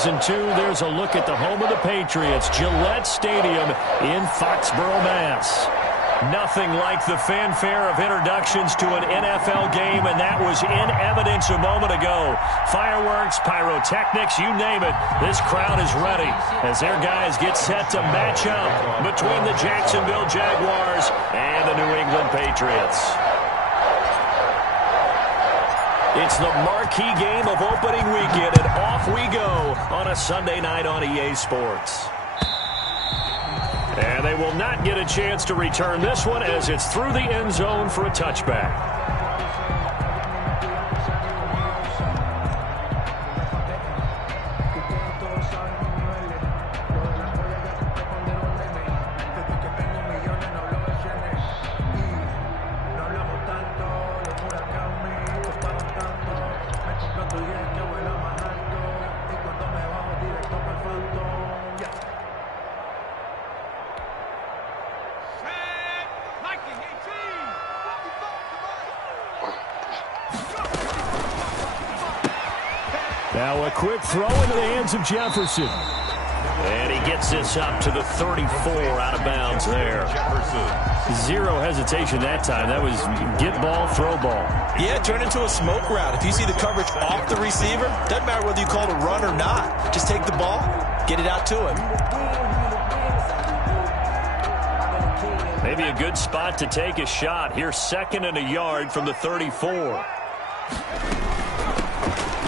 2002, there's a look at the home of the Patriots, Gillette Stadium in Foxborough, Mass. Nothing like the fanfare of introductions to an NFL game, and that was in evidence a moment ago. Fireworks, pyrotechnics, you name it. This crowd is ready as their guys get set to match up between the Jacksonville Jaguars and the New England Patriots. It's the marquee game of opening weekend, and off we go on a Sunday night on EA Sports. And they will not get a chance to return this one as it's through the end zone for a touchback. Now a quick throw into the hands of Jefferson. And he gets this up to the 34 out of bounds there. Zero hesitation that time. That was get ball, throw ball. Yeah, turn into a smoke route. If you see the coverage off the receiver, doesn't matter whether you call it a run or not. Just take the ball, get it out to him. Maybe a good spot to take a shot. Here's 2nd and a yard from the 34.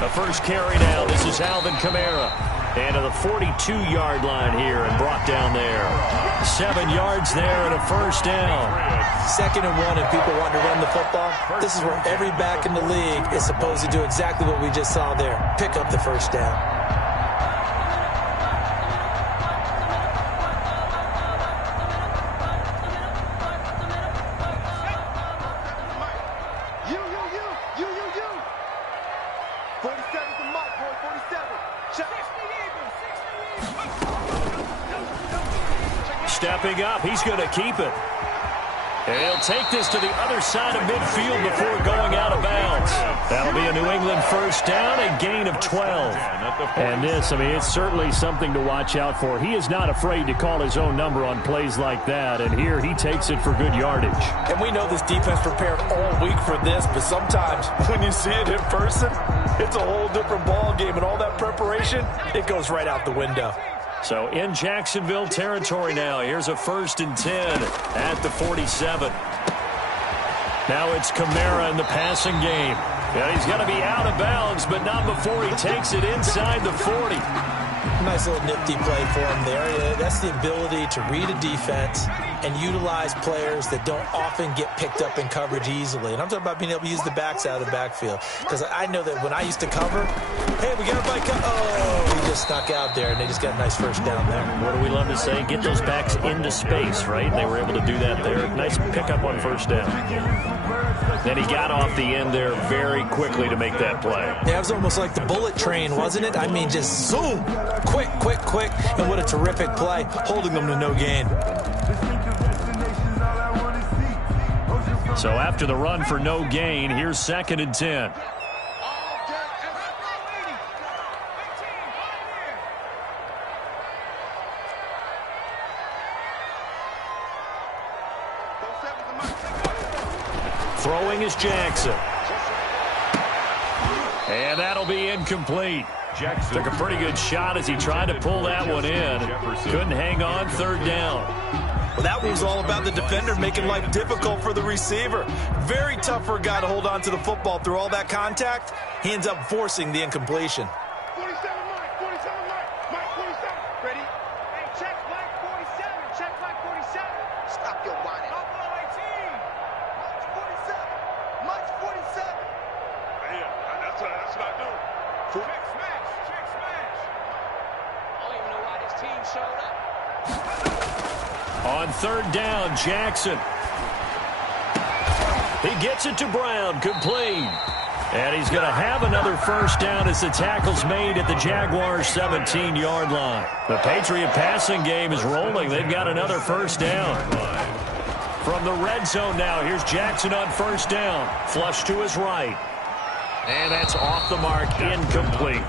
The first carry now. This is Alvin Kamara. And to the 42-yard line here and brought down there. 7 yards there and a first down. 2nd and 1 and people want to run the football. This is where every back in the league is supposed to do exactly what we just saw there. Pick up the first down. Stepping up, he's going to keep it. And he'll take this to the other side of midfield before going out of bounds. That'll be a New England first down, a gain of 12. And this, I mean, it's certainly something to watch out for. He is not afraid to call his own number on plays like that, and here he takes it for good yardage. And we know this defense prepared all week for this, but sometimes when you see it in person, it's a whole different ball game, and all that preparation, it goes right out the window. So in Jacksonville territory now. Here's a 1st and 10 at the 47. Now it's Kamara in the passing game. Yeah, he's going to be out of bounds, but not before he takes it inside the 40. Nice little nifty play for him there. That's the ability to read a defense and utilize players that don't often get picked up in coverage easily. And I'm talking about being able to use the backs out of the backfield. Because I know that when I used to cover, hey, we got a bike. Oh, he just snuck out there, and they just got a nice first down there. What do we love to say? Get those backs into space, right? And they were able to do that there. Nice pickup on first down. Then he got off the end there very quickly to make that play. Yeah, it was almost like the bullet train, wasn't it? I mean, just zoom. Quick, quick, quick. And what a terrific play, holding them to no gain. So after the run for no gain, here's 2nd and 10. Throwing is Jackson. And that'll be incomplete. Jackson took a pretty good shot as he tried to pull that one in. Couldn't hang on, 3rd down. Well, that was all about the defender making life difficult for the receiver. Very tough for a guy to hold on to the football through all that contact. He ends up forcing the incompletion. 47, Mike. 47, Mike. Mike, 47. Ready? Hey, check Mike 47. Check Mike 47. Stop your whining. Buffalo 18. Mike's 47. Mike's 47. Yeah, that's what I do. Check smash. Check smash. I don't even know why this team showed up. On 3rd down, Jackson. He gets it to Brown, complete. And he's going to have another first down as the tackle's made at the Jaguars' 17-yard line. The Patriot passing game is rolling. They've got another first down. From the red zone now, here's Jackson on first down. Flush to his right. And that's off the mark, incomplete.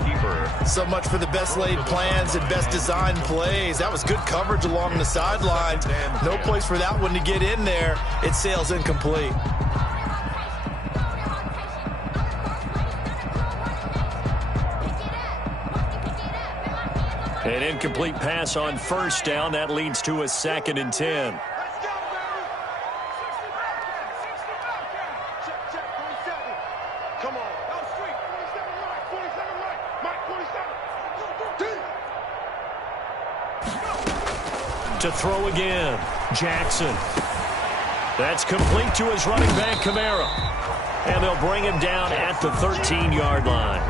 So much for the best laid plans and best designed plays. That was good coverage along the sidelines. No place for that one to get in there. It sails incomplete. An incomplete pass on first down. That leads to a 2nd and 10. To throw again, Jackson. That's complete to his running back, Kamara. And they'll bring him down at the 13-yard line.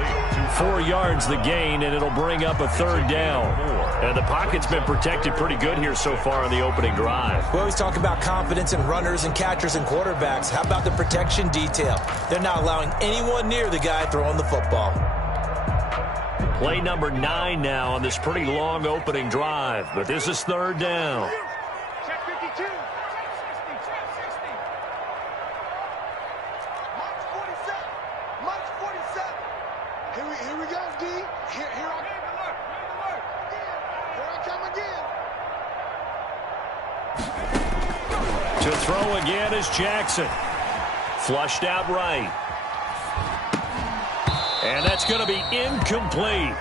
4 yards the gain, and it'll bring up a 3rd down. And the pocket's been protected pretty good here so far in the opening drive. We always talk about confidence in runners and catchers and quarterbacks. How about the protection detail? They're not allowing anyone near the guy throwing the football. Play number 9 now on this pretty long opening drive, but this is 3rd down. Check 52. Check 60. Check 60. March 47. March 47. Here we go, D. Here I come again. To throw again is Jackson. Flushed out right. And that's going to be incomplete.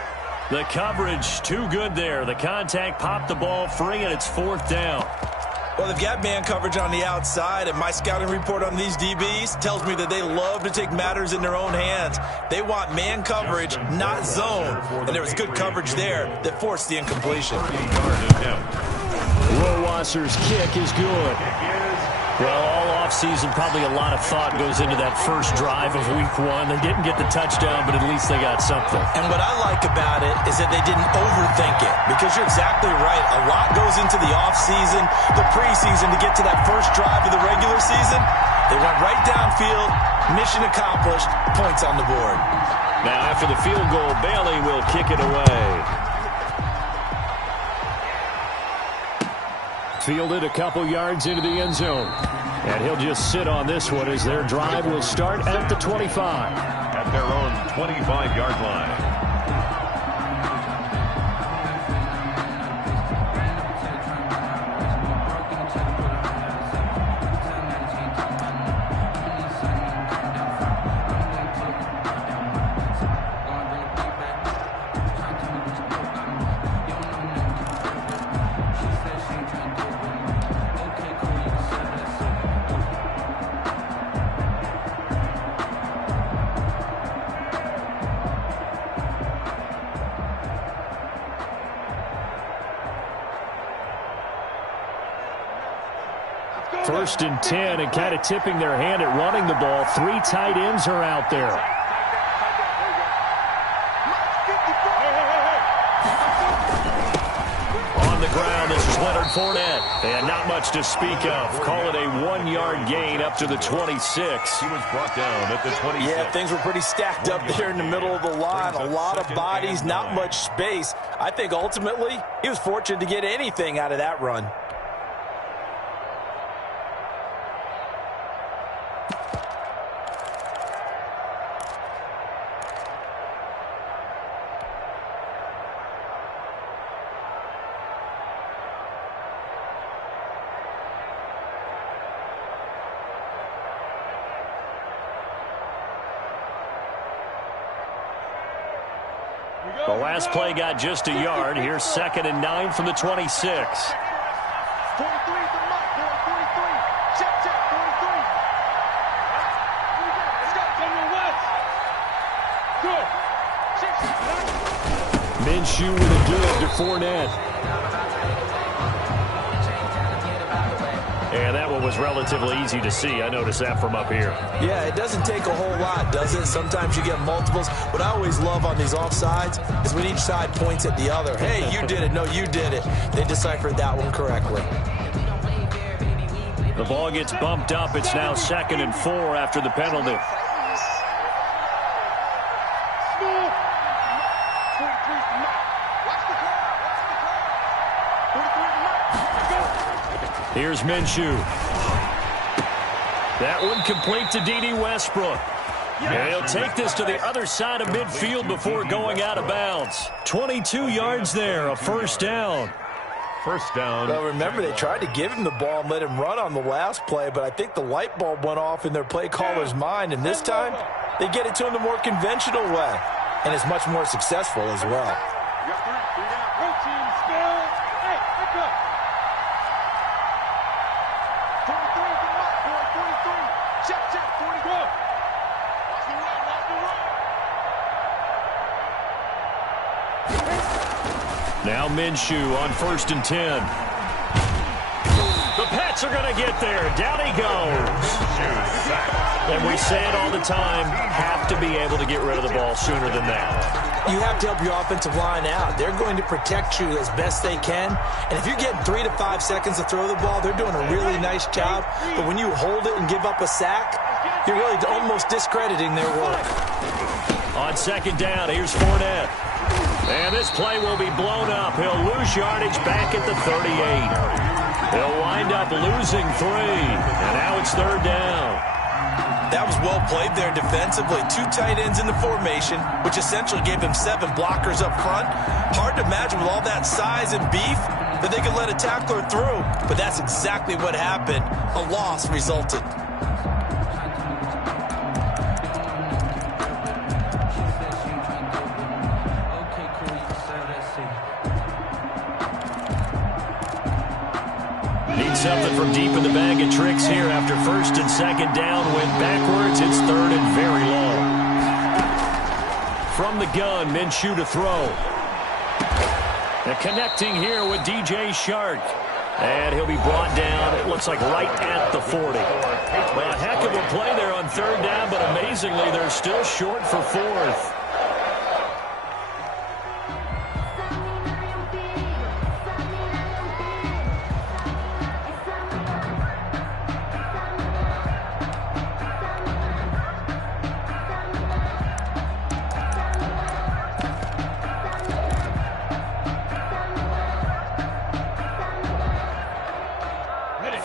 The coverage too good there. The contact popped the ball free, and it's 4th down. Well, they've got man coverage on the outside, and my scouting report on these DBs tells me that they love to take matters in their own hands. They want man coverage, not zone. And there was good coverage there that forced the incompletion. Rowasser's kick is good. Well, all offseason, probably a lot of thought goes into that first drive of week 1. They didn't get the touchdown, but at least they got something. And what I like about it is that they didn't overthink it, because you're exactly right. A lot goes into the offseason, the preseason, to get to that first drive of the regular season. They went right downfield, mission accomplished, points on the board. Now, after the field goal, Bailey will kick it away. Fielded a couple yards into the end zone. And he'll just sit on this one as their drive will start at the 25. At their own 25-yard line. First and 10, and kind of tipping their hand at running the ball. 3 tight ends are out there. On the ground, this is Leonard Fournette. And not much to speak of. Call it a 1-yard gain up to the 26. He was brought down at the 26. Yeah, things were pretty stacked up there in the middle of the line. A lot of bodies, not much space. I think ultimately he was fortunate to get anything out of that run. The last play got just a yard. Here's 2nd and 9 from the 26. 43 is the mark, boy. 43. Check, 43. Let's go. Good. Minshew with a give to Fournette. And that one was relatively easy to see. I noticed that from up here. Yeah, it doesn't take a whole lot, does it? Sometimes you get multiples. What I always love on these offsides is when each side points at the other. Hey, you did it. No, you did it. They deciphered that one correctly. The ball gets bumped up. It's now 2nd and 4 after the penalty. Here's Minshew. That one complete to D.D. Westbrook. And he'll take this to the other side of midfield before going out of bounds. 22 yards there, a first down. First down. Well, remember, they tried to give him the ball and let him run on the last play, but I think the light bulb went off in their play caller's mind, and this time they get it to him the more conventional way, and it's much more successful as well. Now Minshew on 1st and 10. The Pats are going to get there. Down he goes. And we say it all the time, have to be able to get rid of the ball sooner than that. You have to help your offensive line out. They're going to protect you as best they can. And if you're getting 3 to 5 seconds to throw the ball, they're doing a really nice job. But when you hold it and give up a sack, you're really almost discrediting their work. On 2nd down, here's Fournette. And this play will be blown up. He'll lose yardage back at the 38. He'll wind up losing 3. And now it's 3rd down. That was well played there defensively. 2 tight ends in the formation, which essentially gave them 7 blockers up front. Hard to imagine with all that size and beef that they could let a tackler through. But that's exactly what happened. A loss resulted. Something from deep in the bag of tricks here after 1st and 2nd down. Went backwards. It's 3rd and very long. From the gun, Minshew to throw. And connecting here with DJ Shark. And he'll be brought down, it looks like, right at the 40. Well, a heck of a play there on 3rd down, but amazingly, they're still short for 4th.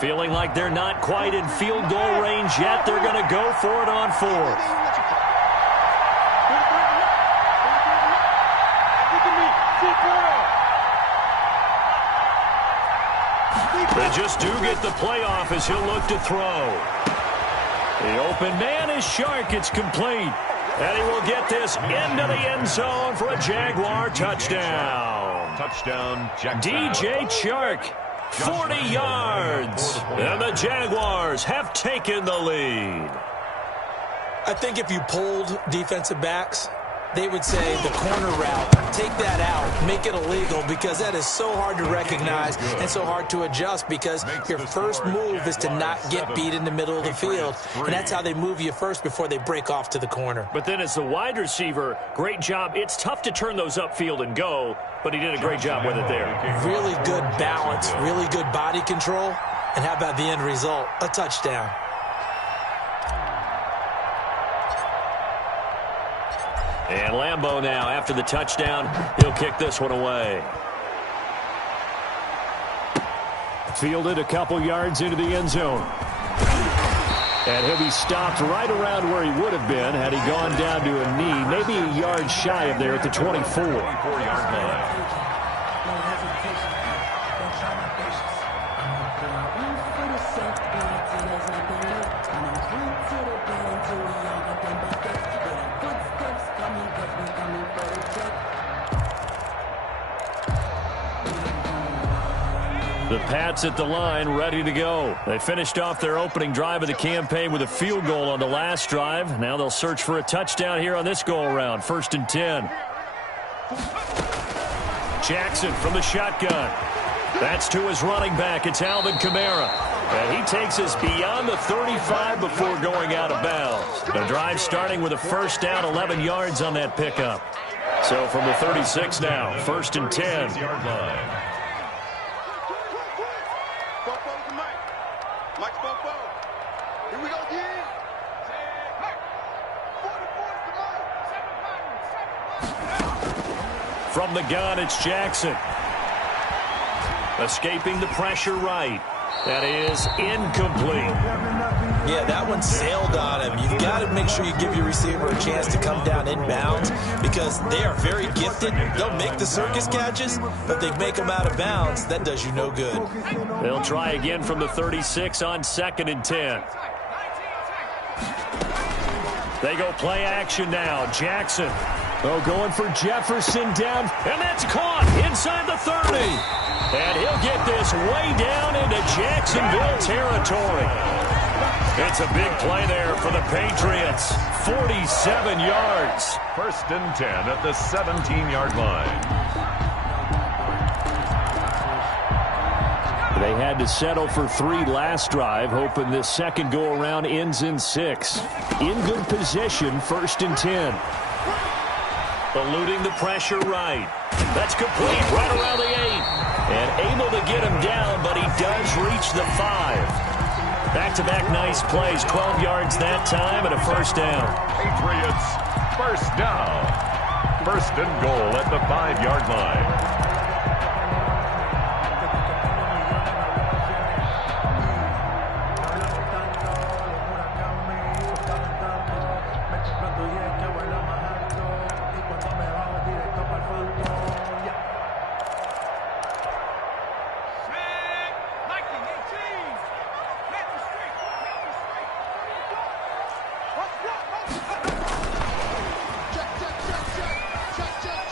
Feeling like they're not quite in field goal range yet. They're going to go for it on 4th. They just do get the playoff as he'll look to throw. The open man is Shark. It's complete. And he will get this into the end zone for a Jaguar touchdown. Touchdown, DJ Chark. 40 yards, and the Jaguars have taken the lead. I think if you polled defensive backs, they would say the corner route, take that out, make it illegal, because that is so hard to recognize and so hard to adjust, because your first move is to not get beat in the middle of the field, and that's how they move you first before they break off to the corner. But then as the wide receiver, great job. It's tough to turn those upfield and go, but he did a great job with it there. Really good balance, really good body control, and how about the end result? A touchdown. And Lambeau now, after the touchdown, he'll kick this one away. Fielded a couple yards into the end zone. And he'll be stopped right around where he would have been had he gone down to a knee, maybe a yard shy of there at the 24. 24-yard line. The Pats at the line, ready to go. They finished off their opening drive of the campaign with a field goal on the last drive. Now they'll search for a touchdown here on this go-around. 1st and 10. Jackson from the shotgun. That's to his running back. It's Alvin Kamara. And he takes us beyond the 35 before going out of bounds. The drive starting with a first down, 11 yards on that pickup. So from the 36 now, 1st and 10. Yard line. Here we go again. From the gun, it's Jackson. Escaping the pressure right. That is incomplete. Yeah, that one sailed on him. You've got to make sure you give your receiver a chance to come down inbounds because they are very gifted. They'll make the circus catches, but they make them out of bounds. That does you no good. They'll try again from the 36 on 2nd and 10. They go play action now. Jackson. Oh, going for Jefferson down. And that's caught inside the 30. And he'll get this way down into Jacksonville territory. It's a big play there for the Patriots. 47 yards. 1st and 10 at the 17-yard line. They had to settle for 3 last drive, hoping this second go-around ends in 6. In good position, 1st and 10. Eluding the pressure right. That's complete right around the 8. And able to get him down, but he does reach the 5. Back-to-back nice plays, 12 yards that time and a 1st down. Patriots, 1st down. 1st and goal at the 5-yard line.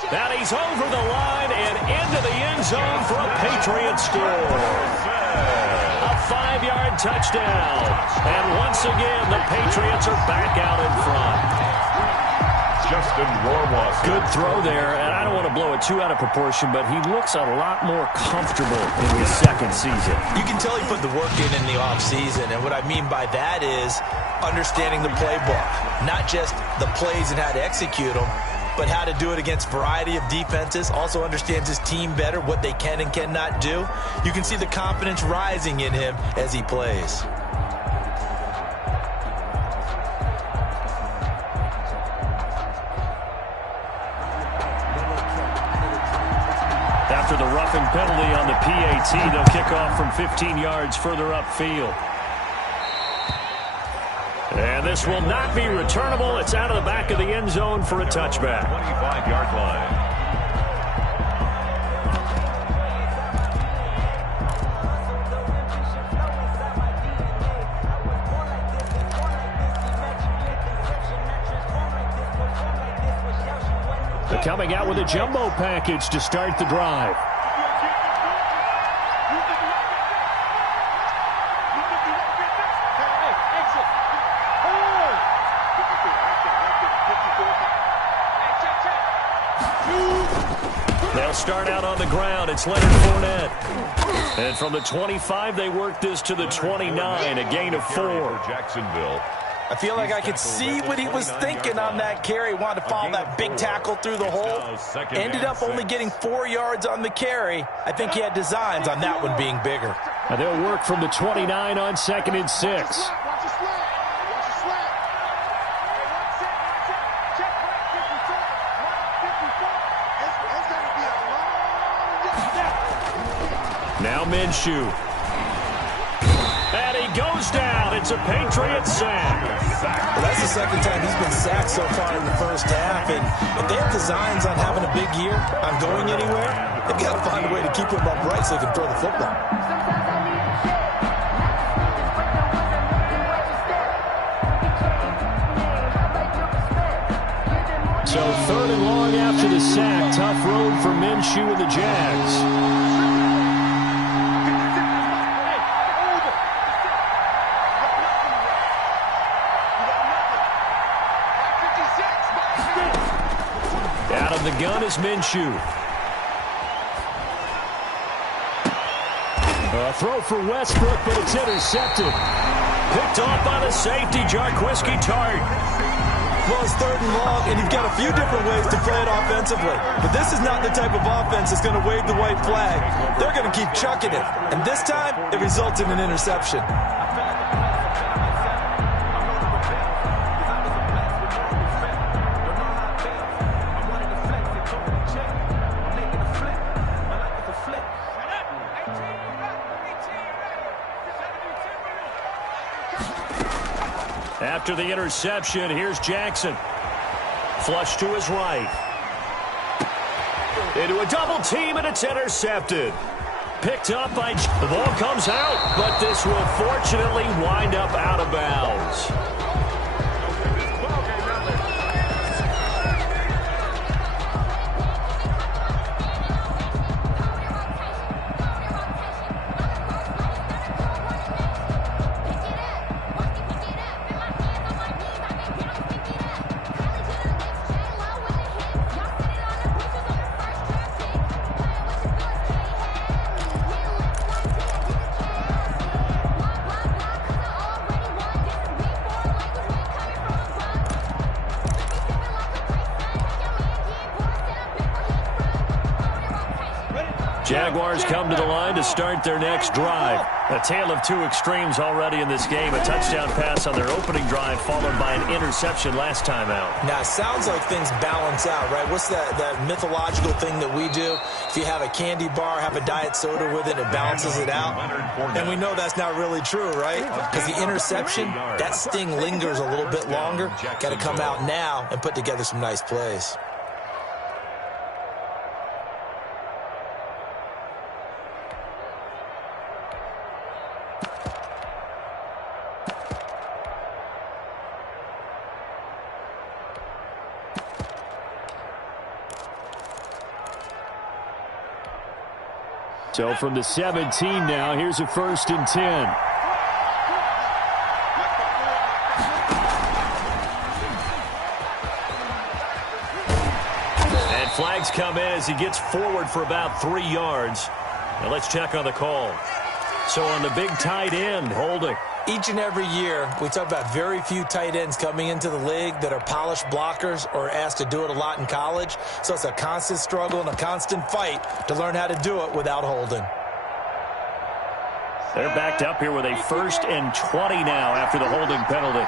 That he's over the line and into the end zone for a Patriots score. A 5-yard touchdown. And once again, the Patriots are back out in front. Justin Rohrwasser. Good throw there, and I don't want to blow it too out of proportion, but he looks a lot more comfortable in his 2nd season. You can tell he put the work in the offseason, and what I mean by that is understanding the playbook. Not just the plays and how to execute them, but how to do it against a variety of defenses. Also understands his team better, what they can and cannot do. You can see the confidence rising in him as he plays. After the roughing penalty on the PAT, they'll kick off from 15 yards further upfield. And this will not be returnable. It's out of the back of the end zone for a touchback. 25-yard line. They're coming out with a jumbo package to start the drive. They'll start out on the ground. It's Leonard Fournette. And from the 25, they work this to the 29, a gain of 4. Jacksonville. I feel like I could see what he was thinking on that carry. Wanted to follow that big tackle through the hole. Ended up only getting 4 yards on the carry. I think he had designs on that one being bigger. And they'll work from the 29 on 2nd and 6. Now Minshew. And he goes down. It's a Patriots sack. Well, that's the 2nd time he's been sacked so far in the 1st half. And if they have designs on having a big year, on going anywhere, they've got to find a way to keep him upright so they can throw the football. So 3rd and long after the sack. Tough road for Minshew and the Jags. Out of the gun is Minshew. A throw for Westbrook, but it's intercepted. Picked off by the safety, Jarquiski Tart. Well, it's 3rd and long, and you've got a few different ways to play it offensively. But this is not the type of offense that's going to wave the white flag. They're going to keep chucking it. And this time, it results in an interception. After the interception, here's Jackson. Flush to his right. Into a double team, and it's intercepted. Picked up by... The ball comes out, but this will fortunately wind up out of bounds. Jaguars come to the line to start their next drive. A tale of two extremes already in this game. A touchdown pass on their opening drive, followed by an interception last time out. Now, it sounds like things balance out, right? What's that mythological thing that we do? If you have a candy bar, have a diet soda with it, it balances it out. And we know that's not really true, right? Because the interception, that sting lingers a little bit longer. Got to come out now and put together some nice plays. So from the 17 now, here's a 1st and 10. And flags come in as he gets forward for about 3 yards. Now let's check on the call. So on the big tight end, holding. Each and every year, we talk about very few tight ends coming into the league that are polished blockers or asked to do it a lot in college. So it's a constant struggle and a constant fight to learn how to do it without holding. They're backed up here with a 1st and 20 now after the holding penalty.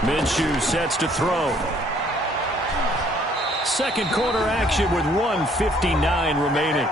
43. Minshew sets to throw. Second quarter action with 1:59 remaining.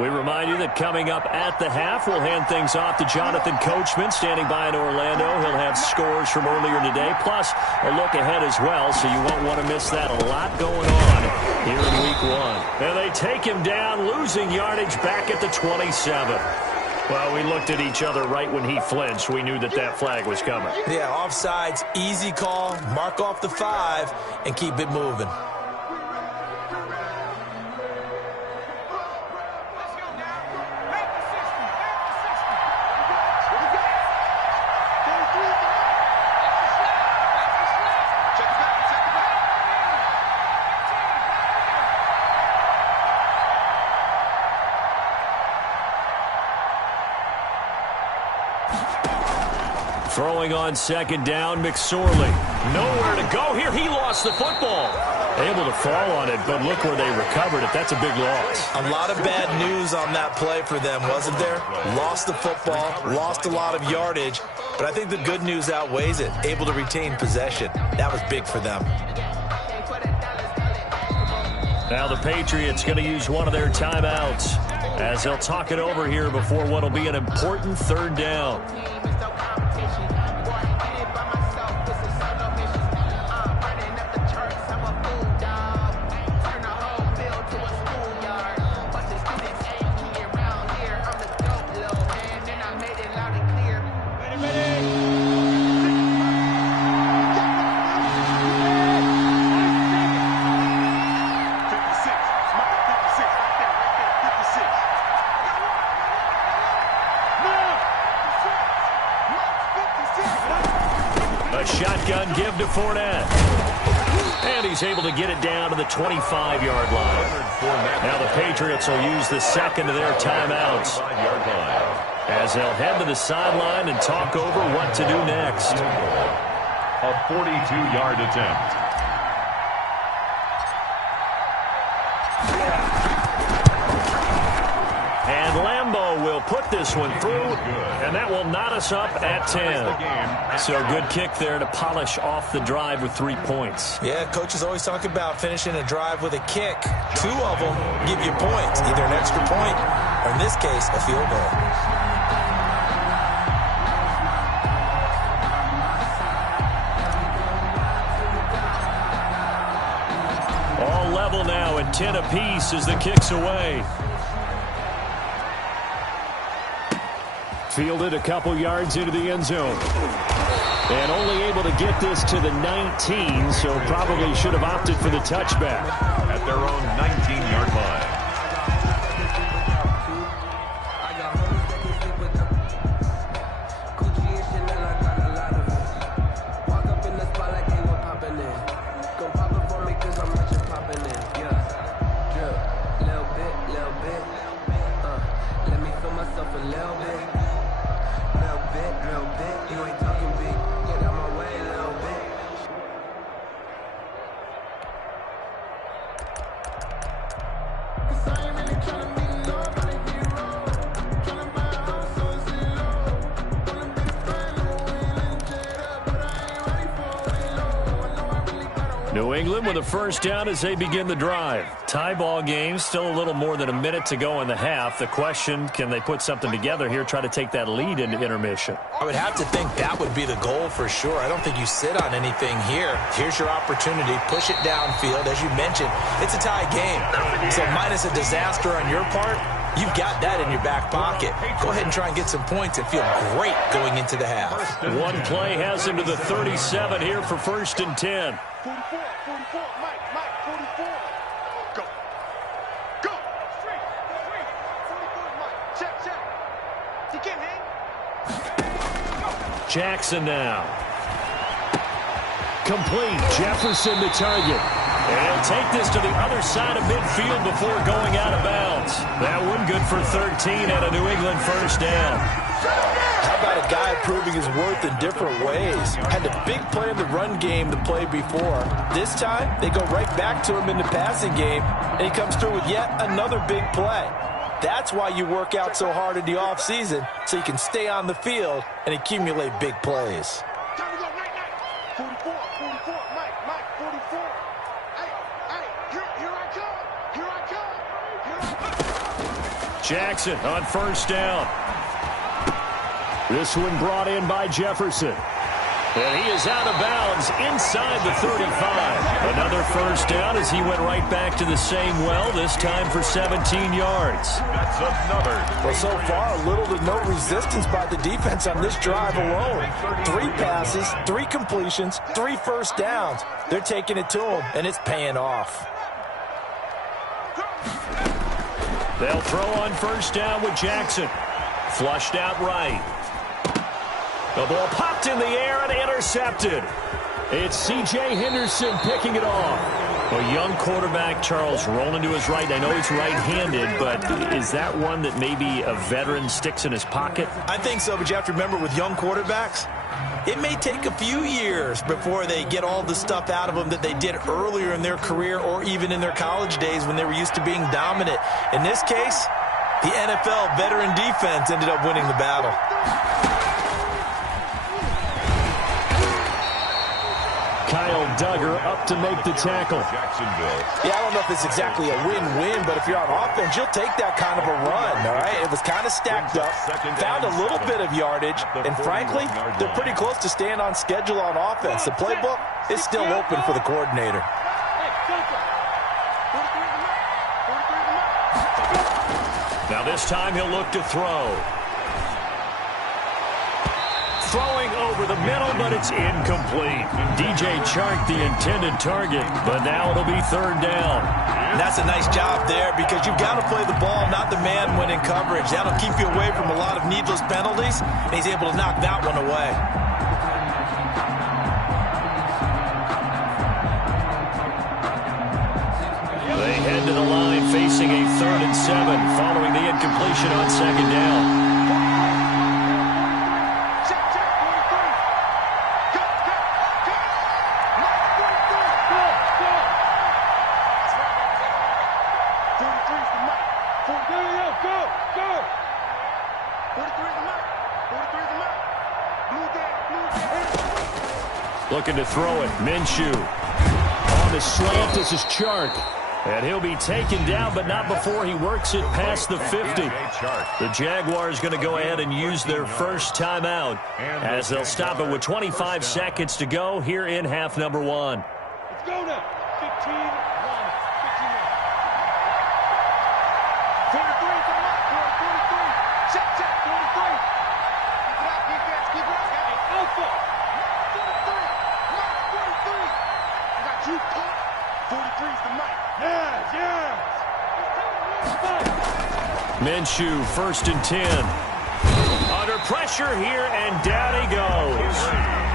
We remind you that coming up at the half, we'll hand things off to Jonathan Coachman, standing by in Orlando. He'll have scores from earlier today, plus a look ahead as well, so you won't want to miss that. A lot going on here in Week 1. And they take him down, losing yardage back at the 27. Well, we looked at each other right when he flinched. We knew that that flag was coming. Yeah, offsides, easy call, mark off the 5, and keep it moving. Throwing on 2nd down, McSorley. Nowhere to go here. He lost the football. Able to fall on it, but look where they recovered it. That's a big loss. A lot of bad news on that play for them, wasn't there? Lost the football, lost a lot of yardage, but I think the good news outweighs it. Able to retain possession. That was big for them. Now the Patriots going to use one of their timeouts as they'll talk it over here before what will be an important 3rd down. Shotgun give to Fournette. And he's able to get it down to the 25-yard line. Now the Patriots will use the second of their timeouts, as they'll head to the sideline and talk over what to do next. A 42-yard attempt. And Lambeau will put this one through, and that will knot us up at 10. So good kick there to polish off the drive with 3 points. Yeah, coaches always talk about finishing a drive with a kick. 2 of them give you points, either an extra point or, in this case, a field goal. All level now at 10 apiece as the kick's away. Fielded a couple yards into the end zone. And only able to get this to the 19, so probably should have opted for the touchback. At their own 19-yard line. New England with a first down as they begin the drive. Tie ball game, still a little more than a minute to go in the half. The question, can they put something together here, try to take that lead into intermission? I would have to think that would be the goal for sure. I don't think you sit on anything here. Here's your opportunity. Push it downfield. As you mentioned, it's a tie game. So minus a disaster on your part, you've got that in your back pocket. Go ahead and try and get some points and feel great going into the half. One play has him to the 37 here for 1st and 10. 44, 44, Mike, 44. Go. Go. Straight. 44, Mike. Check. You can hang. Jackson now. Complete. Jefferson the target. And he'll take this to the other side of midfield before going out of bounds. That one good for 13 and a New England first down. How about a guy proving his worth in different ways? Had a big play in the run game the play before. This time, they go right back to him in the passing game, and he comes through with yet another big play. That's why you work out so hard in the offseason, so you can stay on the field and accumulate big plays. Time to go, night. 44, Mike, 44. Hey, here I come. Jackson on first down. This one brought in by Jefferson. And he is out of bounds inside the 35. Another first down as he went right back to the same well, this time for 17 yards. That's another. Well, so far, little to no resistance by the defense on this drive alone. 3 passes, 3 completions, 3 first downs. They're taking it to him, and it's paying off. They'll throw on first down with Jackson. Flushed out right. The ball popped in the air and intercepted. It's C.J. Henderson picking it off. A young quarterback, Charles, rolling to his right. I know he's right-handed, but is that one that maybe a veteran sticks in his pocket? I think so, but you have to remember with young quarterbacks, it may take a few years before they get all the stuff out of them that they did earlier in their career or even in their college days when they were used to being dominant. In this case, the NFL veteran defense ended up winning the battle. Kyle Duggar up to make the tackle. Jacksonville. Yeah, I don't know if it's exactly a win-win, but if you're on offense, you'll take that kind of a run, all right? It was kind of stacked up, found a little bit of yardage, and frankly, they're pretty close to staying on schedule on offense. The playbook is still open for the coordinator. Now this time he'll look to throw. Throwing over the middle, but it's incomplete. DJ Chark, the intended target, but now it'll be third down. And that's a nice job there because you've got to play the ball, not the man when in coverage. That'll keep you away from a lot of needless penalties, and he's able to knock that one away. They head headed to the line facing a 3rd and 7 following the incompletion on 2nd down. Looking to throw it. Minshew. On the slant, this is Chark. And he'll be taken down, but not before he works it past the 50. The Jaguars going to go ahead and use their first timeout as they'll stop it with 25 seconds to go here in half number 1. Let's go now. 15-1. 43 for Mike. 43. Check, 43. Keep it up, defense. Keep it up. Hey, Alpha. 43. Mike, 43. I got you, Punk. 43's the Mike. Yes. Minshew, 1st and 10. Under pressure here, and down he goes.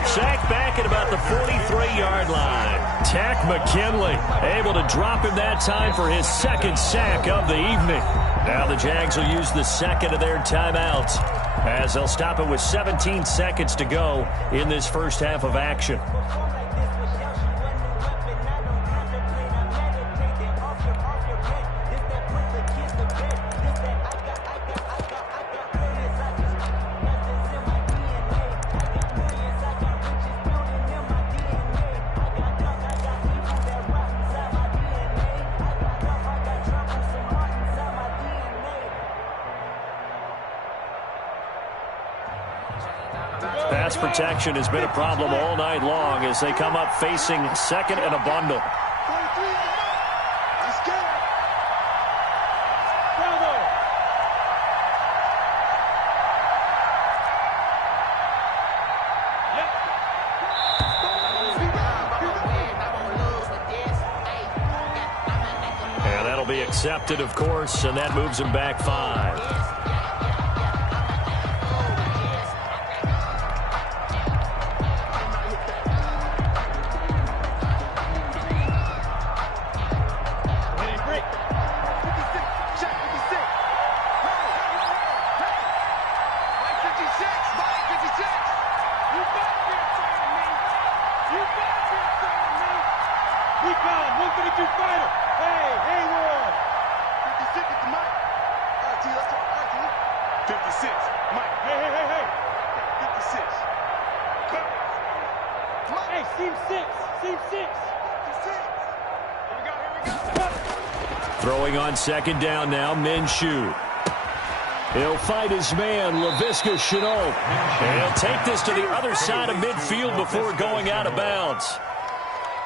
Sacked back at about the 43-yard line. Tack McKinley able to drop him that time for his 2nd sack of the evening. Now the Jags will use the 2nd of their timeouts as they'll stop it with 17 seconds to go in this first half of action. Pass protection has been a problem all night long as they come up facing 2nd and a bundle. 43 Let's go. Bravo. And that'll be accepted, of course, and that moves him back 5. Throwing on 2nd down now, Minshew. He'll fight his man, Laviska Shenault. And he'll take this to the other side of midfield before going out of bounds.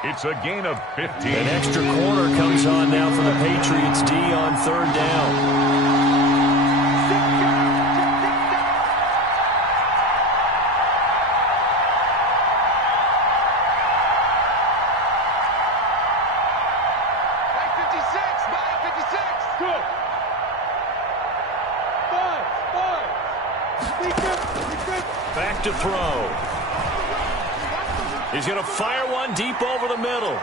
It's a gain of 15. An extra corner comes on now for the Patriots D on 3rd down. Back to throw. He's going to fire one deep over the middle.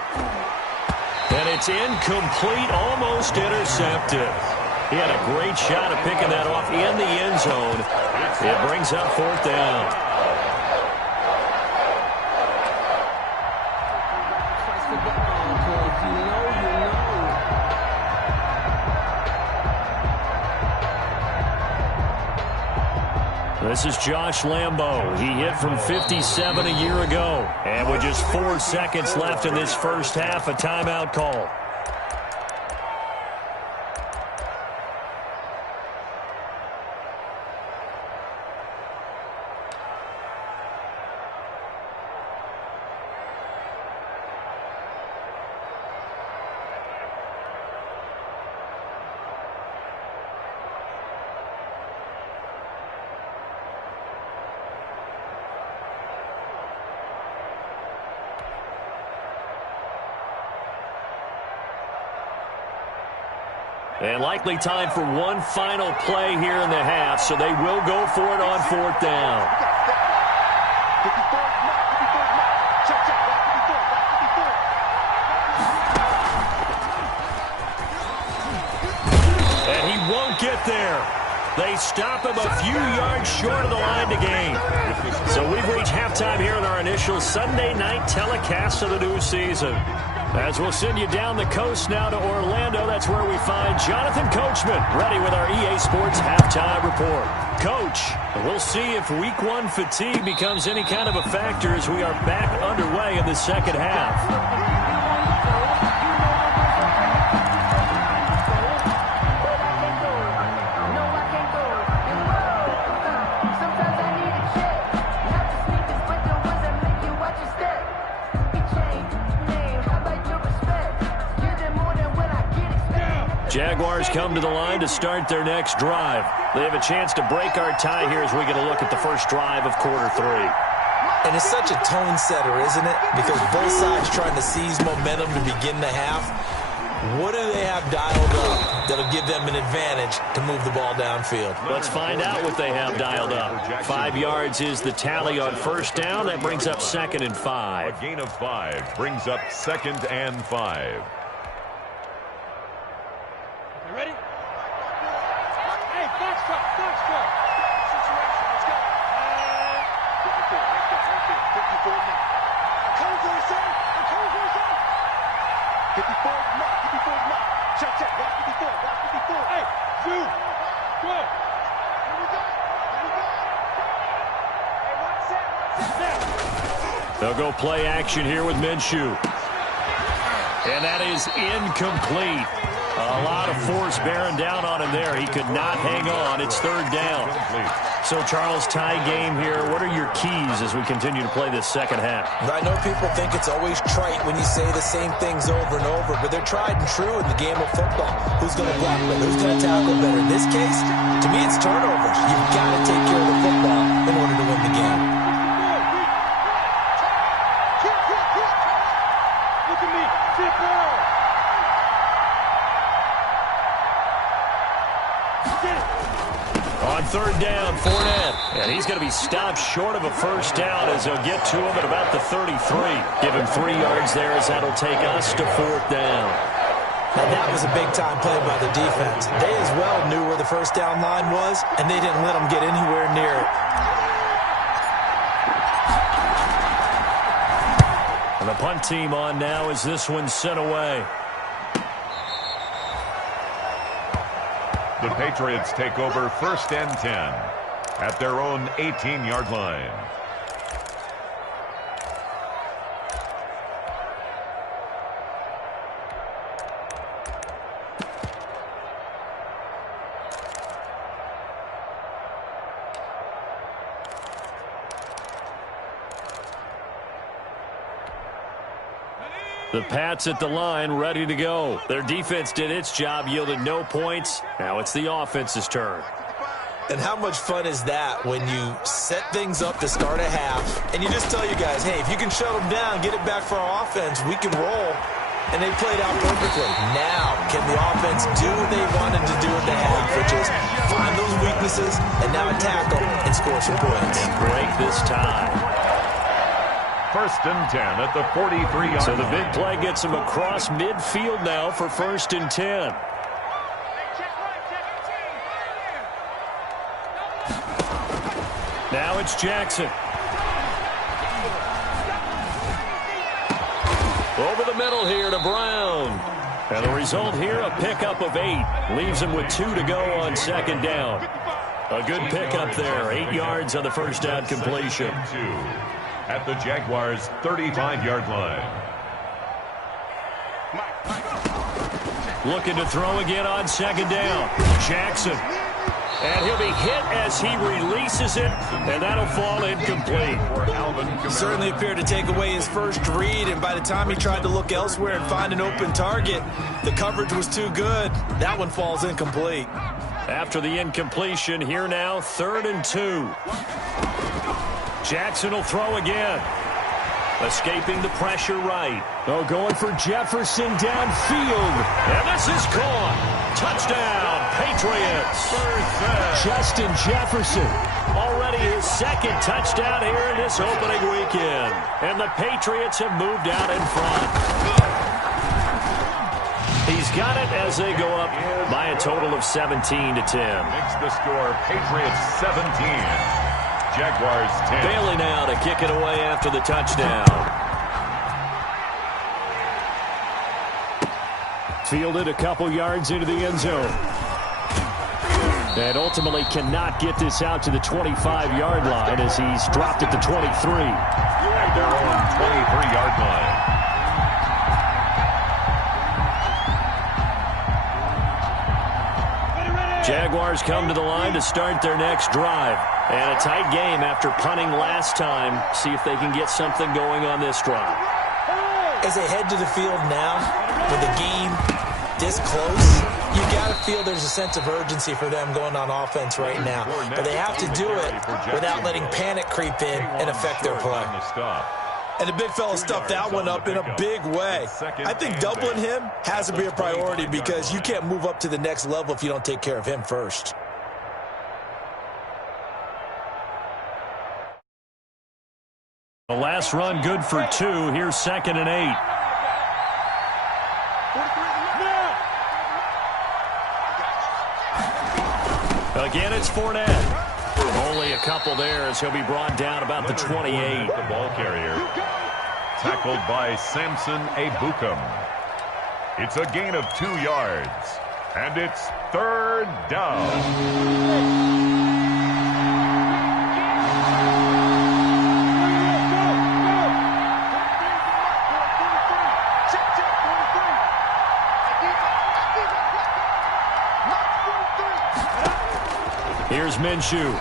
And it's incomplete, almost intercepted. He had a great shot at picking that off in the end zone. It brings up 4th down. This is Josh Lambo. He hit from 57 a year ago. And with just 4 seconds left in this first half, a timeout call. And likely time for one final play here in the half, so they will go for it on 4th down. won't get there. They stop him a few yards short of the line to gain. So we've reached halftime here in our initial Sunday night telecast of the new season. As we'll send you down the coast now to Orlando, that's where we find Jonathan Coachman ready with our EA Sports halftime report. Coach, we'll see if Week 1 fatigue becomes any kind of a factor as we are back underway in the second half. Jaguars come to the line to start their next drive. They have a chance to break our tie here as we get a look at the first drive of quarter 3. And it's such a tone setter, isn't it? Because both sides trying to seize momentum to begin the half. What do they have dialed up that'll give them an advantage to move the ball downfield? Let's find out what they have dialed up. 5 yards is the tally on first down. That brings up 2nd and 5. A gain of 5 brings up 2nd and 5. You ready? Hey, foxtrot, foxtrot. Situation, let's go. 54, right there, 54 now. Cold for a second, cold for a second. 54 mark, 54 mark. Check, check, watch 54, watch 54. Hey, shoot. Go. Here we go, here we go. Hey, one set now. They'll go play action here with Minshew. And that is incomplete. A lot of force bearing down on him there. He could not hang on. It's 3rd down. So, Charles, tie game here. What are your keys as we continue to play this second half? I know people think it's always trite when you say the same things over and over, but they're tried and true in the game of football. Who's going to block better? Who's going to tackle better? In this case, to me, it's turnovers. You've got to take care of the football in order to win the game. Look at me, sit ball. On 3rd down, Fournette. And he's going to be stopped short of a first down as they'll get to him at about the 33. Give him 3 yards there as that'll take us to 4th down. Now that was a big-time play by the defense. They as well knew where the first down line was, and they didn't let them get anywhere near it. And the punt team on now as this one's sent away. The Patriots take over 1st and 10 at their own 18-yard line. The Pats at the line, ready to go. Their defense did its job, yielded no points. Now it's the offense's turn. And how much fun is that when you set things up to start a half, and you just tell your guys, hey, if you can shut them down, get it back for our offense, we can roll. And they played out perfectly. Now, can the offense do what they wanted to do at the half, which is find those weaknesses and now attack them and score some points. And break this tie. 1st and 10 at the 43-yard line. So the big play gets him across midfield now for 1st and 10. Now it's Jackson. Over the middle here to Brown. And the result here, a pickup of 8. Leaves him with 2 to go on 2nd down. A good pickup there. 8 yards on the first down completion. At the Jaguars' 35-yard line. Looking to throw again on 2nd down. Jackson. And he'll be hit as he releases it, and that'll fall incomplete. Certainly appeared to take away his first read, and by the time he tried to look elsewhere and find an open target, the coverage was too good. That one falls incomplete. After the incompletion, here now, 3rd and 2. Jackson will throw again. Escaping the pressure right. Oh, going for Jefferson downfield. And this is caught. Touchdown, Patriots. Justin Jefferson. Already his 2nd touchdown here in this opening weekend. And the Patriots have moved out in front. He's got it as they go up by a total of 17-10. Makes the score Patriots 17, Jaguars 10. Bailey now to kick it away after the touchdown. Fielded a couple yards into the end zone. And ultimately cannot get this out to the 25-yard line as he's dropped at the 23. At their own 23-yard line. Jaguars come to the line to start their next drive. And a tight game after punting last time. See if they can get something going on this drive. As they head to the field now, with the game this close, you got to feel there's a sense of urgency for them going on offense right now. But they have to do it without letting panic creep in and affect their play. And the big fella stuffed that one up in a big way. I think doubling him has to be a priority because you can't move up to the next level if you don't take care of him first. The last run good for 2. Here's 2nd and 8. Again, it's Fournette. Only a couple there as he'll be brought down about the 28. The ball carrier. Tackled by Samson Ebukam. It's a gain of 2 yards. And it's 3rd down. Here's Minshew.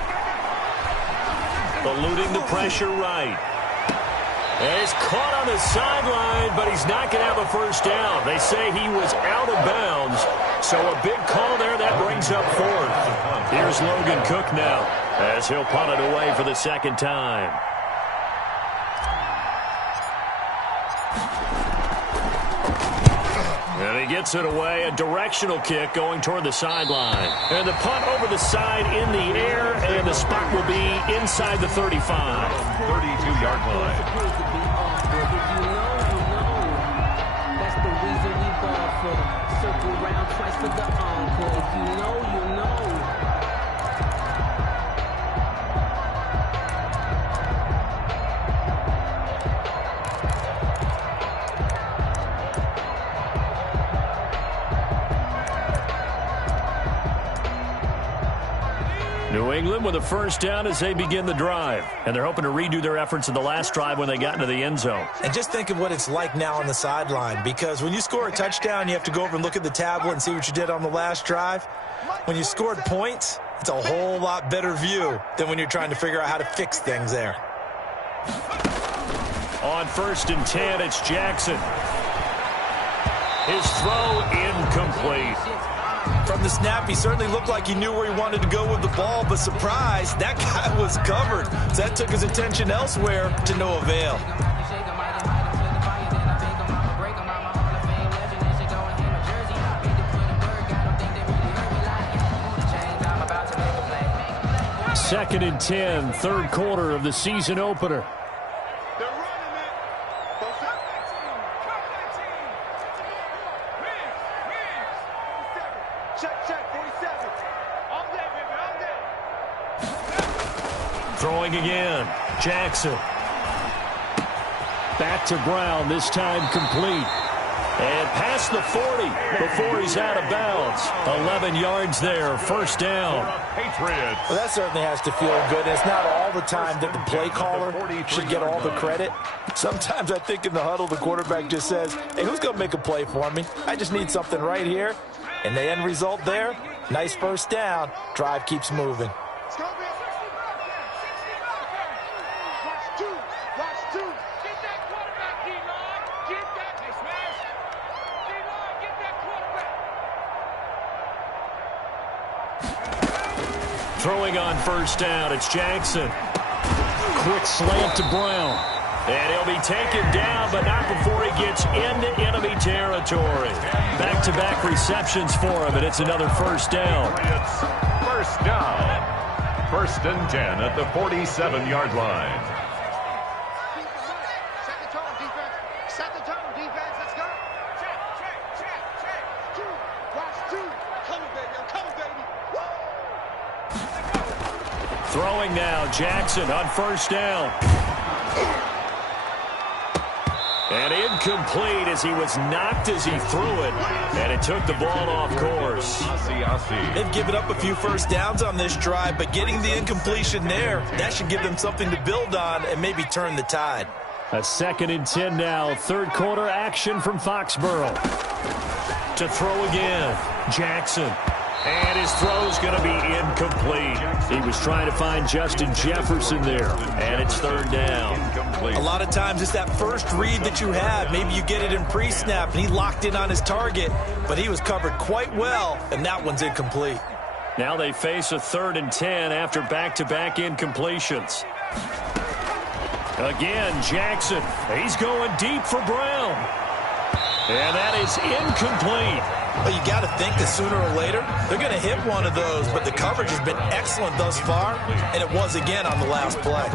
Eluding the pressure right. And he's caught on the sideline, but he's not going to have a first down. They say he was out of bounds. So a big call there that brings up 4th. Here's Logan Cook now as he'll punt it away for the 2nd time. And he gets it away, a directional kick going toward the sideline. And the punt over the side in the air, and the spot will be inside the 35. 32-yard line. That's the reason we ball for. Circle round twice for the encore. If you know, you know. New England with a first down as they begin the drive. And they're hoping to redo their efforts in the last drive when they got into the end zone. And just think of what it's like now on the sideline, because when you score a touchdown, you have to go over and look at the tablet and see what you did on the last drive. When you scored points, it's a whole lot better view than when you're trying to figure out how to fix things there. On 1st and 10, it's Jackson. His throw incomplete. From the snap, he certainly looked like he knew where he wanted to go with the ball, but surprise, that guy was covered. So that took his attention elsewhere to no avail. Second and 10, 3rd quarter of the season opener. Throwing again. Jackson. Back to Brown, this time complete. And past the 40 before he's out of bounds. 11 yards there, first down. Patriots. Well, that certainly has to feel good. It's not all the time that the play caller should get all the credit. Sometimes I think in the huddle, the quarterback just says, hey, who's going to make a play for me? I just need something right here. And the end result there, nice first down. Drive keeps moving. Throwing on first down, it's Jackson. Quick slant to Brown. And he'll be taken down, but not before he gets into enemy territory. Back-to-back receptions for him, and it's another first down. First down. 1st and 10 at the 47-yard line. Set the tone, defense. Set the tone, defense. Let's go. Check. Throwing now, Jackson on first down. And incomplete as he was knocked as he threw it. And it took the ball off course. They've given up a few first downs on this drive, but getting the incompletion there, that should give them something to build on and maybe turn the tide. A 2nd and 10 now. Third quarter action from Foxborough. To throw again. Jackson. And his throw's going to be incomplete. He was trying to find Justin Jefferson there. And it's 3rd down. A lot of times it's that first read that you have. Maybe you get it in pre-snap, and he locked in on his target, but he was covered quite well, and that one's incomplete. Now they face a 3rd and 10 after back-to-back incompletions. Again, Jackson. He's going deep for Brown. And that is incomplete. Well, you got to think that sooner or later they're going to hit one of those, but the coverage has been excellent thus far, and it was again on the last play.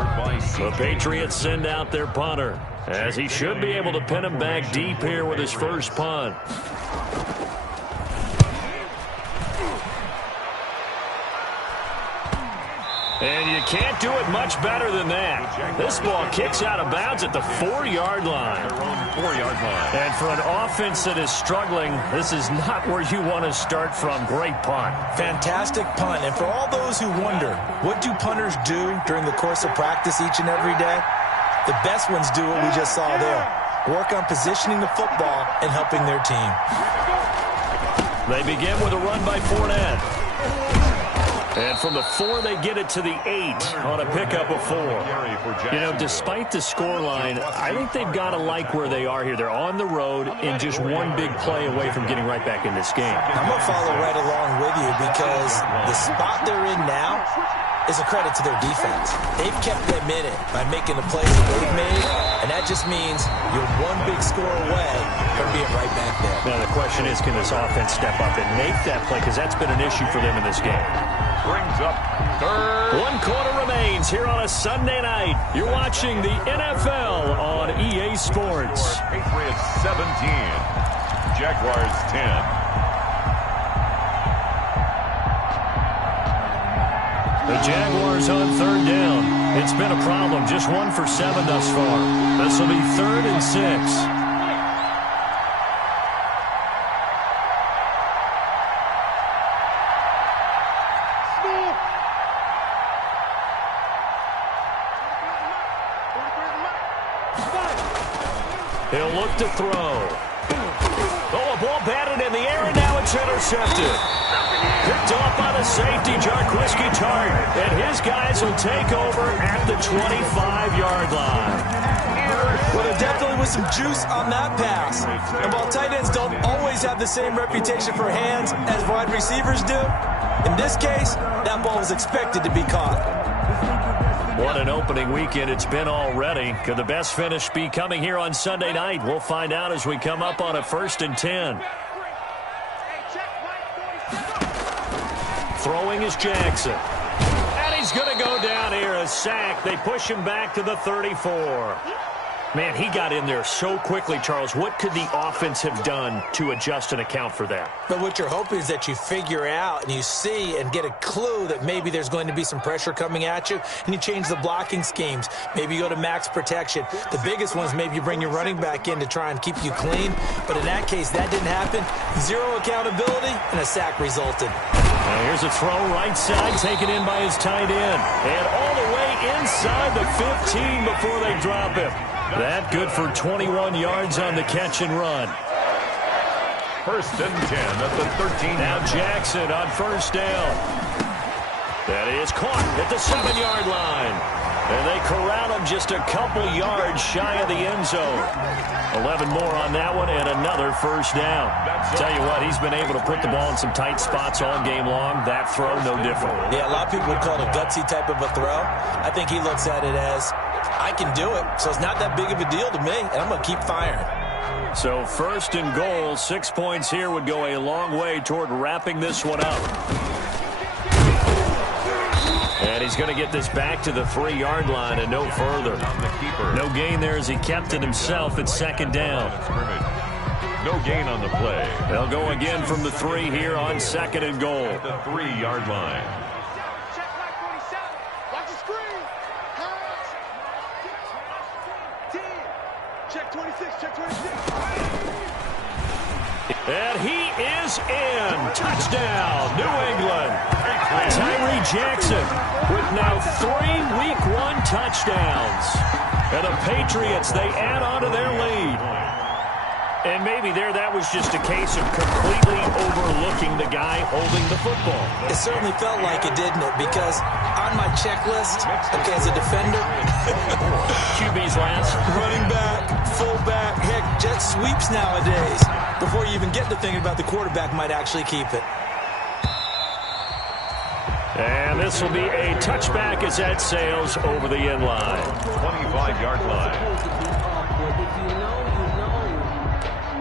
The Patriots send out their punter, as he should be able to pin him back deep here with his first punt. And you can't do it much better than that. This ball kicks out of bounds at the 4-yard line. And for an offense that is struggling, this is not where you want to start from. Great punt. Fantastic punt. And for all those who wonder, what do punters do during the course of practice each and every day? The best ones do what we just saw there. Work on positioning the football and helping their team. They begin with a run by Fournette. And from the 4, they get it to the 8 on a pickup of 4. You know, despite the scoreline, I think they've got to like where they are here. They're on the road and just one big play away from getting right back in this game. I'm going to follow right along with you because the spot they're in now is a credit to their defense. They've kept them in it by making the plays that they've made, and that just means you're one big score away from being right back there. Now, the question is, can this offense step up and make that play? Because that's been an issue for them in this game. Brings up 3rd. 1 quarter remains here on a Sunday night. You're watching the NFL on EA Sports. Patriots 17. Jaguars 10. The Jaguars on 3rd down. It's been a problem. Just 1 for 7 thus far. This will be 3rd and 6. He'll look to throw. Oh, a ball batted in the air, and now it's intercepted. Picked off by the safety, Jarquiski Tart. And his guys will take over at the 25-yard line. Well, there definitely was some juice on that pass. And while tight ends don't always have the same reputation for hands as wide receivers do, in this case, that ball was expected to be caught. What an opening weekend it's been already. Could the best finish be coming here on Sunday night? We'll find out as we come up on a 1st and 10. Throwing is Jackson. And he's going to go down here, a sack. They push him back to the 34. Man, he got in there so quickly, Charles. What could the offense have done to adjust and account for that? But what you're hoping is that you figure out and you see and get a clue that maybe there's going to be some pressure coming at you, and you change the blocking schemes. Maybe you go to max protection. The biggest one is maybe you bring your running back in to try and keep you clean. But in that case, that didn't happen. Zero accountability, and a sack resulted. Now here's a throw right side, taken in by his tight end. And all the way inside the 15 before they drop him. That good for 21 yards on the catch and run. 1st and 10 at the 13. Now Jackson on 1st down. That is caught at the 7-yard line. And they corral him just a couple yards shy of the end zone. 11 more on that one and another 1st down. Tell you what, he's been able to put the ball in some tight spots all game long. That throw, no different. Yeah, a lot of people would call it a gutsy type of a throw. I think he looks at it as, I can do it, so it's not that big of a deal to me, and I'm going to keep firing. So 1st and goal, 6 points here would go a long way toward wrapping this one up. And he's going to get this back to the 3-yard line and no further. No gain there as he kept it himself at 2nd down. No gain on the play. They'll go again from the 3 here on 2nd and goal. The 3-yard line. Check 26, check 26. And he is in. Touchdown, New England. Tyree Jackson with now 3 Week 1 touchdowns. And the Patriots, they add on to their lead. And maybe that was just a case of completely overlooking the guy holding the football. It certainly felt like it, didn't it? Because on my checklist, okay, as a defender, QB's last. running back, fullback, heck, jet sweeps nowadays. Before you even get to thinking about the quarterback might actually keep it. And this will be a touchback as that sails over the end line. 25-yard line.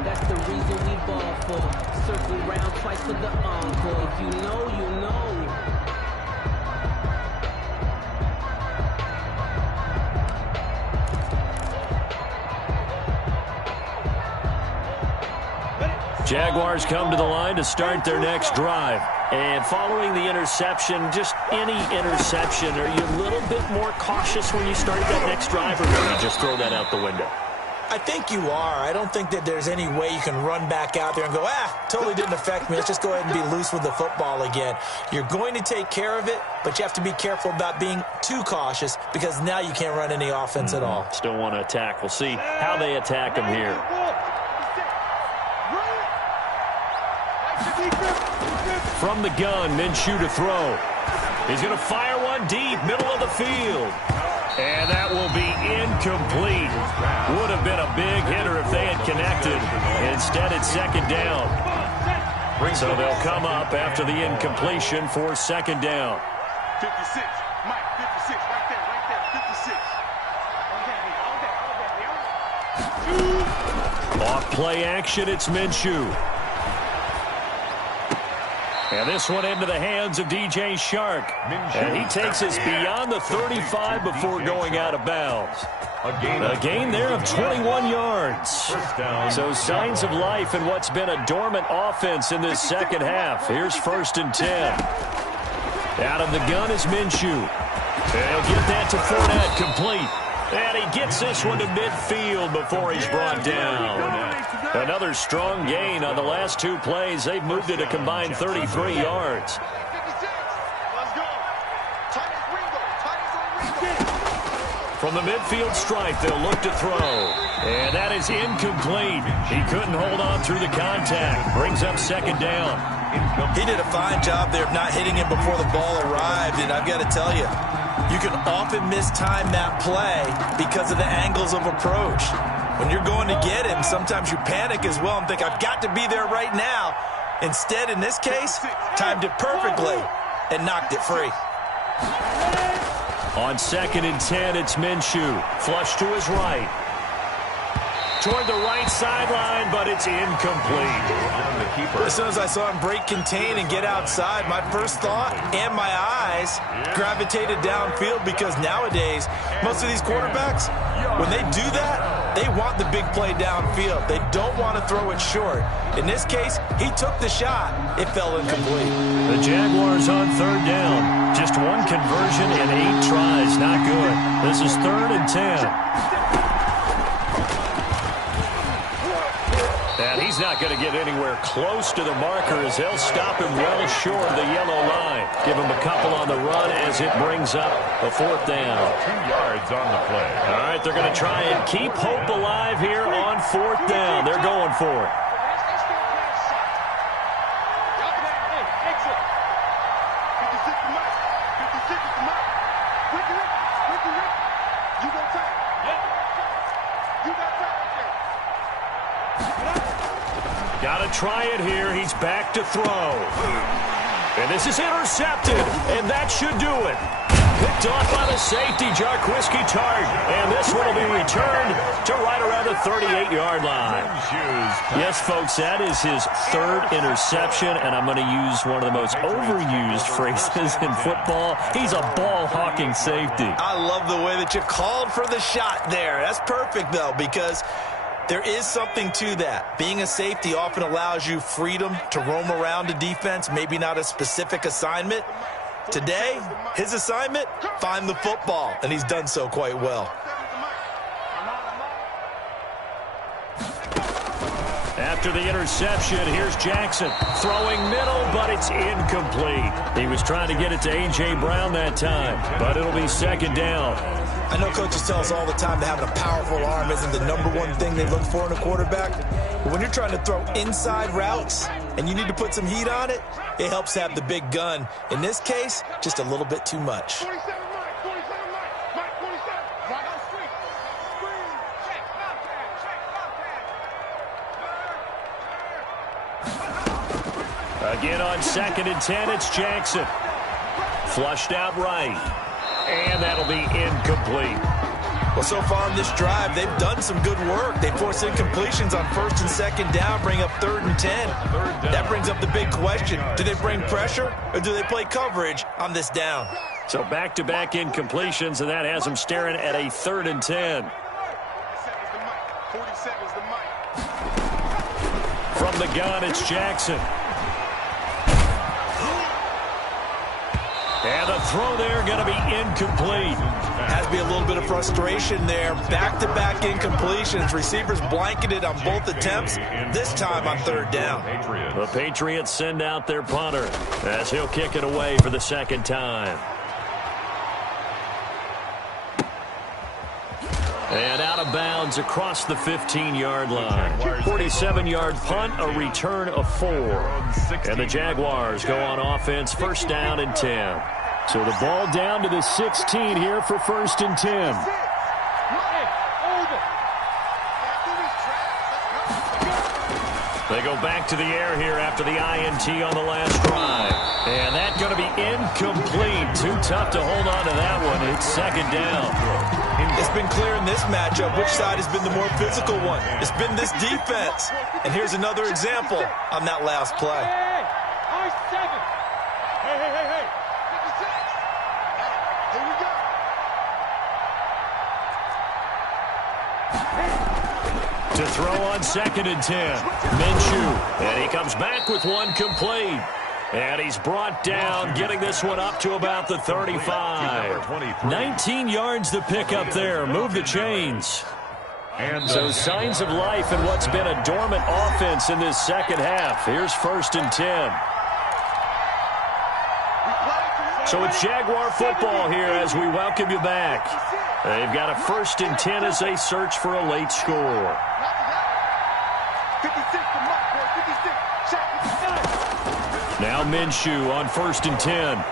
That's the reason we ball for. Circle round twice for the encore. If you know, you know. Jaguars come to the line to start their next drive. And following the interception, just any interception, are you a little bit more cautious when you start that next drive, or do you just throw that out the window? I think you are. I don't think that there's any way you can run back out there and go, totally didn't affect me. Let's just go ahead and be loose with the football again. You're going to take care of it, but you have to be careful about being too cautious because now you can't run any offense at all. Still want to attack. We'll see how they attack them here. From the gun, Minshew to throw. He's going to fire one deep, middle of the field. And that will be incomplete. Would have been a big hitter if they had connected. Instead, it's second down. So they'll come up after the incompletion for second down. 56, Mike, 56, right there. Off play action, it's Minshew. And this one into the hands of DJ Shark. And he takes us beyond the 35 before going out of bounds. A gain there of 21 yards. So signs of life in what's been a dormant offense in this second half. Here's 1st and 10. Out of the gun is Minshew. And he'll get that to Fournette, complete. And he gets this one to midfield before he's brought down. Another strong gain on the last 2 plays. They've moved it a combined 33 yards. From the midfield stripe, they'll look to throw. And that is incomplete. He couldn't hold on through the contact. Brings up second down. He did a fine job there of not hitting him before the ball arrived, and I've got to tell you, you can often mistime that play because of the angles of approach. When you're going to get him, sometimes you panic as well and think, I've got to be there right now. Instead, in this case, timed it perfectly and knocked it free. On 2nd and 10, it's Minshew. Flush to his right. Toward the right sideline, but it's incomplete. As soon as I saw him break contain and get outside, my first thought and my eyes gravitated downfield because nowadays, most of these quarterbacks, when they do that, they want the big play downfield. They don't want to throw it short. In this case, he took the shot. It fell incomplete. The Jaguars on 3rd down. Just 1 conversion and 8 tries. Not good. This is 3rd and 10. And he's not going to get anywhere close to the marker as they'll stop him well short of the yellow line. Give him a couple on the run as it brings up a 4th down. 2 yards on the play. All right, they're going to try and keep hope alive here on 4th down. They're going for it. Got to try it here. He's back to throw. And this is intercepted, and that should do it. Picked off by the safety, Jarquiski Tart. And this one will be returned to right around the 38-yard line. Yes, folks, that is his 3rd interception, and I'm going to use one of the most overused phrases in football. He's a ball-hawking safety. I love the way that you called for the shot there. That's perfect, though, because there is something to that. Being a safety often allows you freedom to roam around a defense, maybe not a specific assignment. Today, his assignment, find the football, and he's done so quite well. After the interception, here's Jackson throwing middle, but it's incomplete. He was trying to get it to A.J. Brown that time, but it'll be second down. I know coaches tell us all the time that having a powerful arm isn't the #1 thing they look for in a quarterback. But when you're trying to throw inside routes and you need to put some heat on it, it helps have the big gun. In this case, just a little bit too much. 47 Mike, 47 Mike, 47. Right on street. Screen. Check, check. Again on 2nd and 10, it's Jackson. Flushed out right. And that'll be incomplete. Well, so far on this drive, they've done some good work. They force incompletions on 1st and 2nd down, bring up 3rd and 10. That brings up the big question. Do they bring pressure or do they play coverage on this down? So back-to-back incompletions, and that has them staring at a 3rd and 10. 47's the mic. From the gun, it's Jackson. And the throw there going to be incomplete. Has to be a little bit of frustration there. Back-to-back incompletions. Receivers blanketed on both attempts, this time on 3rd down. The Patriots send out their punter as he'll kick it away for the 2nd time. And out of bounds across the 15-yard line. 47-yard punt, a return of 4. And the Jaguars go on offense, 1st down and 10. So the ball down to the 16 here for 1st and 10. They go back to the air here after the INT on the last drive. And that's going to be incomplete. Too tough to hold on to that one. It's 2nd down. It's been clear in this matchup which side has been the more physical one. It's been this defense. And here's another example on that last play. Hey, I-7. Hey. 56. Here we go. To throw on 2nd and 10. Minshew. And he comes back with one complete. And he's brought down, getting this one up to about the 35. 19 yards to pick up there. Move the chains. So signs of life in what's been a dormant offense in this 2nd half. Here's 1st and 10. So it's Jaguar football here as we welcome you back. They've got a 1st and 10 as they search for a late score. 56 to Mike, boy. 56. Check 59. Now Minshew on 1st and 10.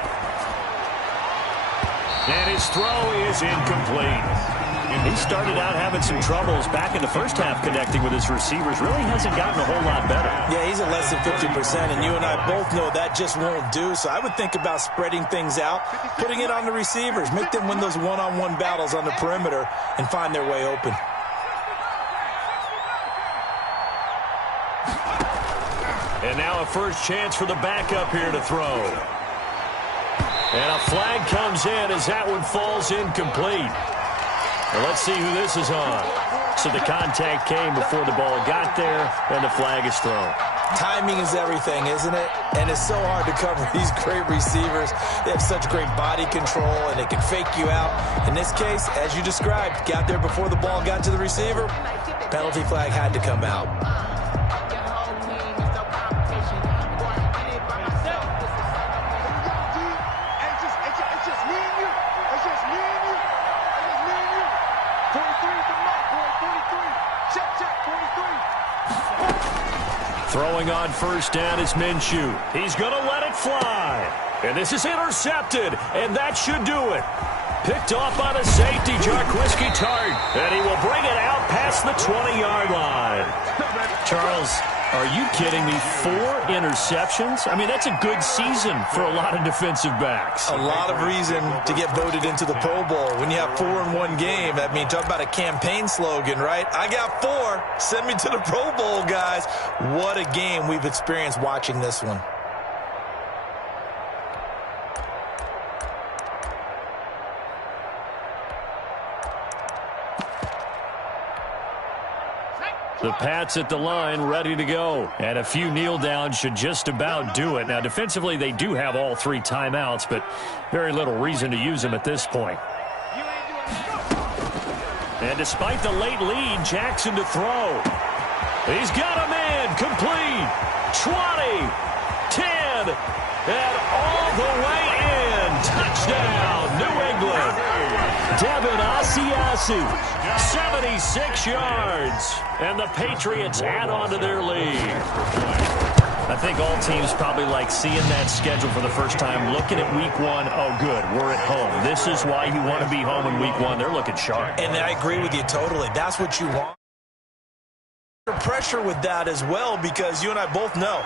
And his throw is incomplete. He started out having some troubles back in the 1st half connecting with his receivers. Really hasn't gotten a whole lot better. Yeah, he's at less than 50%, and you and I both know that just won't do. So I would think about spreading things out, putting it on the receivers, make them win those one-on-one battles on the perimeter and find their way open. And now a first chance for the backup here to throw. And a flag comes in as that one falls incomplete. Well, let's see who this is on. So the contact came before the ball got there, and the flag is thrown. Timing is everything, isn't it? And it's so hard to cover these great receivers. They have such great body control, and they can fake you out. In this case, as you described, got there before the ball got to the receiver. Penalty flag had to come out. Throwing on 1st down is Minshew. He's going to let it fly. And this is intercepted, and that should do it. Picked off by the safety, Jaguars, and he will bring it out past the 20-yard line. Charles, are you kidding me? 4 interceptions? I mean, that's a good season for a lot of defensive backs. A lot of reason to get voted into the Pro Bowl. When you have 4 in one game, I mean, talk about a campaign slogan, right? I got 4. Send me to the Pro Bowl, guys. What a game we've experienced watching this one. The Pats at the line, ready to go. And a few kneel downs should just about do it. Now, defensively, they do have all 3 timeouts, but very little reason to use them at this point. And despite the late lead, Jackson to throw. He's got a man, complete, 20, 10, and all the way in. Touchdown, New England. Devin Asiasi, 76 yards, and the Patriots add on to their lead. I think all teams probably like seeing that schedule for the first time, looking at week 1. Oh, good, we're at home. This is why you want to be home in week 1. They're looking sharp. And I agree with you totally. That's what you want. Pressure with that as well, because you and I both know